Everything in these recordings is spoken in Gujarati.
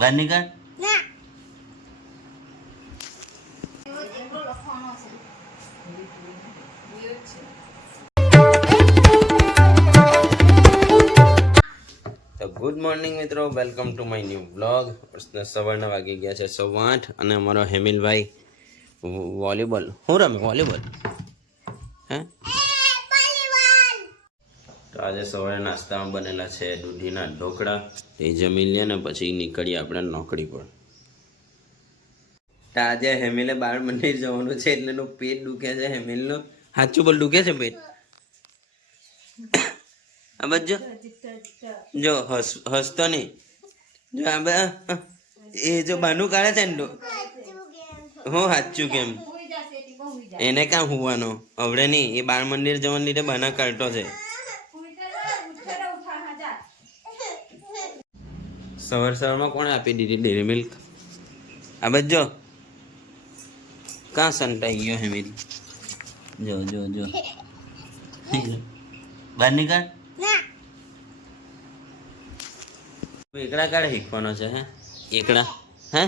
બહાર નીકળ. તો ગુડ મોર્નિંગ મિત્રો, welcome to my new blog. સવારના વાગી ગયા છે 8:15 અને અમારો હેમિલભાઈ વોલીબોલ હું રમે વોલીબોલ હે. તો આજે સવારે નાસ્તામાં બનેલા છે દૂધીના ઢોકળા, તે જમી લે ને પછી નીકળીએ આપણે નોકરી પર. તો આજે હેમિલે બાળ મંદિર જવાનું છે એટલે એનું પેટ દુખે છે. હેમિલનું સાચું બોલ, દુખે છે પેટ. આ બજો જો હસતો નહીં. જો આ એ જો બાનું કાઢે છે ને હું સાચું કેમ એને કાં હોવાનો હવે નહીં. એ બાળ મંદિર જવાને લીધે બાના કાઢતો છે. સવારમાં કોણે આપી દીધી ડેરી મિલ્ક? આ બજો કાં સંતાઈ ગયો હેમિલ. જો જો જો બહાર નીકળ. એકડા કાઢે શીખવાનો છે હે? એકડા હે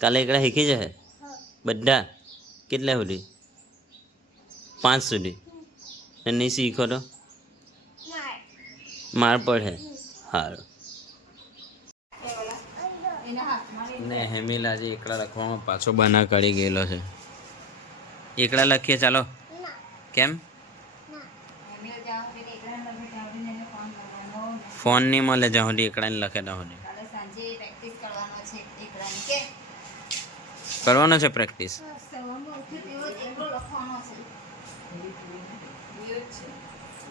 કાલે એકડા શીખી જશે બધા? કેટલા સુધી? 5 સુધી. નહીં શીખો તો માર પડે. સારું ને હેમિલ આજે એકડા લખવામાં પાછો બના કાઢી ગયેલો છે. એકડા લખીએ ચાલો. કેમ? ફોન નહીં મળે જ્યાં સુધી એકડાને લખે ત્યાં સુધી કરવાનો છે પ્રેક્ટિસ.